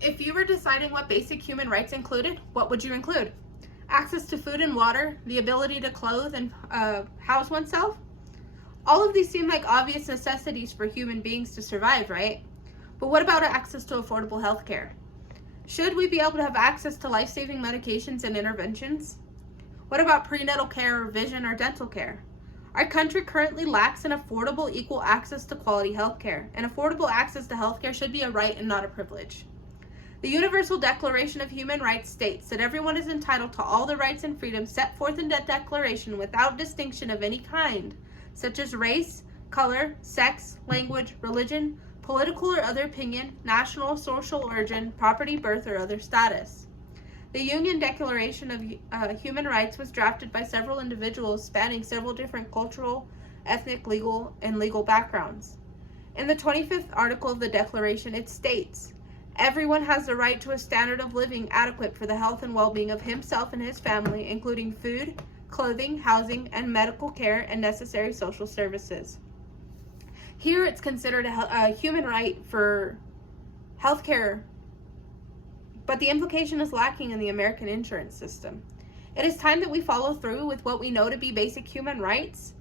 If you were deciding what basic human rights included, what would you include? Access to food and water, the ability to clothe and house oneself? All of these seem like obvious necessities for human beings to survive, right? But what about access to affordable health care? Should we be able to have access to life-saving medications and interventions? What about prenatal care or vision or dental care? Our country currently lacks an affordable, equal access to quality health care, and affordable access to health care should be a right and not a privilege. The Universal Declaration of Human Rights states that everyone is entitled to all the rights and freedoms set forth in that declaration without distinction of any kind, such as race, color, sex, language, religion, political or other opinion, national or social origin, property, birth, or other status. The Union Declaration of Human Rights was drafted by several individuals spanning several different cultural, ethnic, legal backgrounds. In the 25th article of the Declaration, it states, "Everyone has the right to a standard of living adequate for the health and well-being of himself and his family, including food, clothing, housing, and medical care and necessary social services." Here it's considered a human right for health care, but the implication is lacking in the American insurance system. It is time that we follow through with what we know to be basic human rights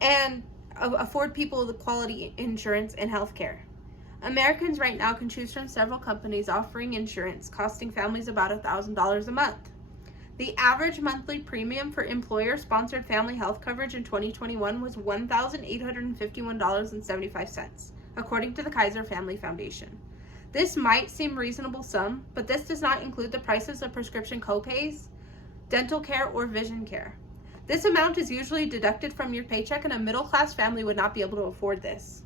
and afford people the quality insurance and health care. Americans right now can choose from several companies offering insurance costing families about $1,000 a month. The average monthly premium for employer-sponsored family health coverage in 2021 was $1,851.75, according to the Kaiser Family Foundation. This might seem reasonable sum, but this does not include the prices of prescription copays, dental care, or vision care. This amount is usually deducted from your paycheck, and a middle-class family would not be able to afford this.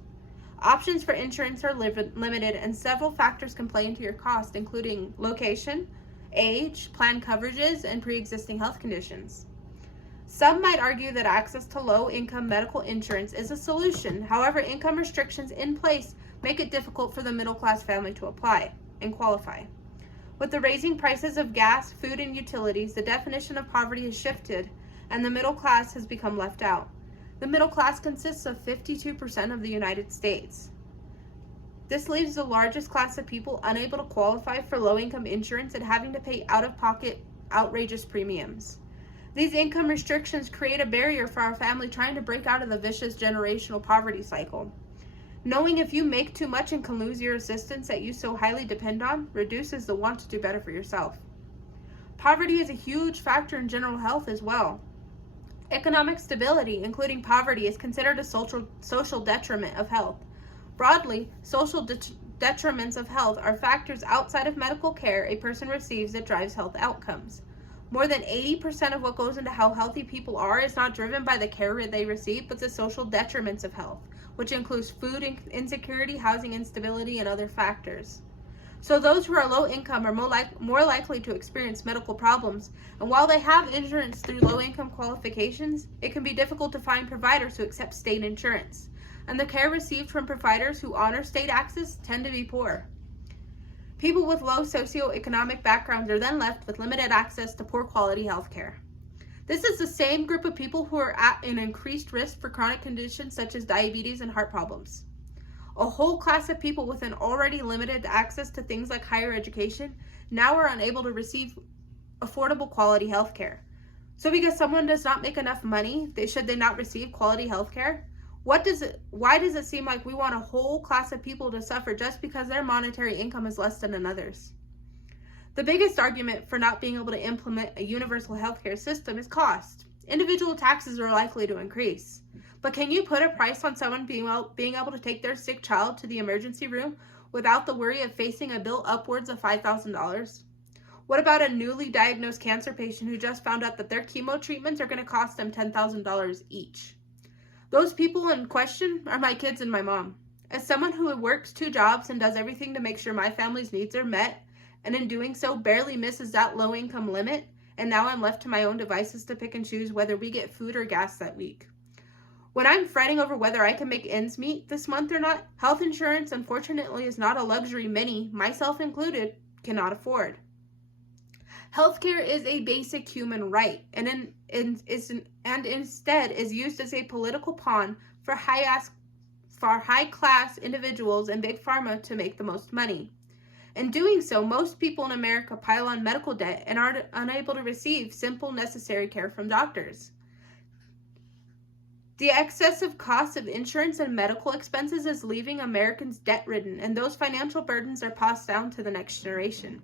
Options for insurance are limited, and several factors can play into your cost, including location, age, plan coverages, and pre-existing health conditions. Some might argue that access to low-income medical insurance is a solution. However, income restrictions in place make it difficult for the middle-class family to apply and qualify. With the raising prices of gas, food, and utilities, the definition of poverty has shifted, and the middle class has become left out. The middle class consists of 52% of the United States. This leaves the largest class of people unable to qualify for low-income insurance and having to pay out-of-pocket outrageous premiums. These income restrictions create a barrier for our family trying to break out of the vicious generational poverty cycle. Knowing if you make too much and can lose your assistance that you so highly depend on reduces the want to do better for yourself. Poverty is a huge factor in general health as well. Economic stability, including poverty, is considered a social detriment of health. Broadly, social detriments of health are factors outside of medical care a person receives that drives health outcomes. More than 80% of what goes into how healthy people are is not driven by the care they receive, but the social detriments of health, which includes food insecurity, housing instability, and other factors. So those who are low income are more likely to experience medical problems, and while they have insurance through low income qualifications, it can be difficult to find providers who accept state insurance, and the care received from providers who honor state access tend to be poor. People with low socioeconomic backgrounds are then left with limited access to poor quality health care. This is the same group of people who are at an increased risk for chronic conditions such as diabetes and heart problems. A whole class of people with an already limited access to things like higher education now are unable to receive affordable quality health care. So because someone does not make enough money, should they not receive quality health care? Why does it seem like we want a whole class of people to suffer just because their monetary income is less than another's? The biggest argument for not being able to implement a universal healthcare system is cost. Individual taxes are likely to increase. But can you put a price on someone being able to take their sick child to the emergency room without the worry of facing a bill upwards of $5,000? What about a newly diagnosed cancer patient who just found out that their chemo treatments are going to cost them $10,000 each? Those people in question are my kids and my mom. As someone who works 2 jobs and does everything to make sure my family's needs are met, and in doing so barely misses that low income limit, and now I'm left to my own devices to pick and choose whether we get food or gas that week. When I'm fretting over whether I can make ends meet this month or not, health insurance unfortunately is not a luxury many, myself included, cannot afford. Healthcare is a basic human right, and instead is used as a political pawn for high-class individuals and big pharma to make the most money. In doing so, most people in America pile on medical debt and are unable to receive simple, necessary care from doctors. The excessive cost of insurance and medical expenses is leaving Americans debt-ridden, and those financial burdens are passed down to the next generation.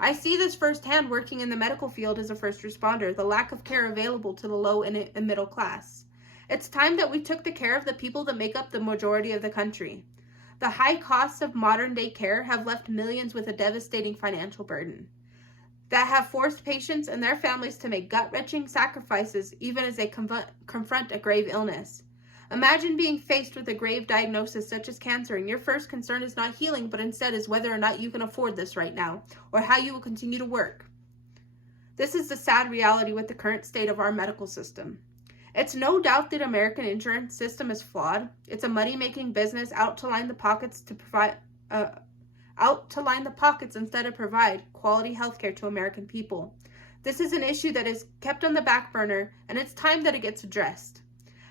I see this firsthand working in the medical field as a first responder, the lack of care available to the low and middle class. It's time that we took the care of the people that make up the majority of the country. The high costs of modern-day care have left millions with a devastating financial burden that have forced patients and their families to make gut-wrenching sacrifices even as they confront a grave illness. Imagine being faced with a grave diagnosis such as cancer, and your first concern is not healing, but instead is whether or not you can afford this right now, or how you will continue to work. This is the sad reality with the current state of our medical system. It's no doubt that American insurance system is flawed. It's a money-making business out to line the pockets instead of provide quality healthcare to American people. This is an issue that is kept on the back burner, and it's time that it gets addressed.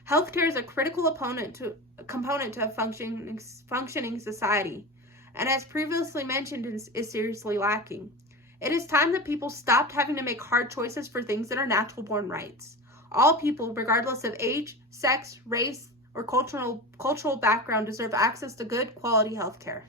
Healthcare is a critical component to a functioning society, and as previously mentioned, is seriously lacking. It is time that people stopped having to make hard choices for things that are natural-born rights. All people, regardless of age, sex, race, or cultural background, deserve access to good, quality healthcare.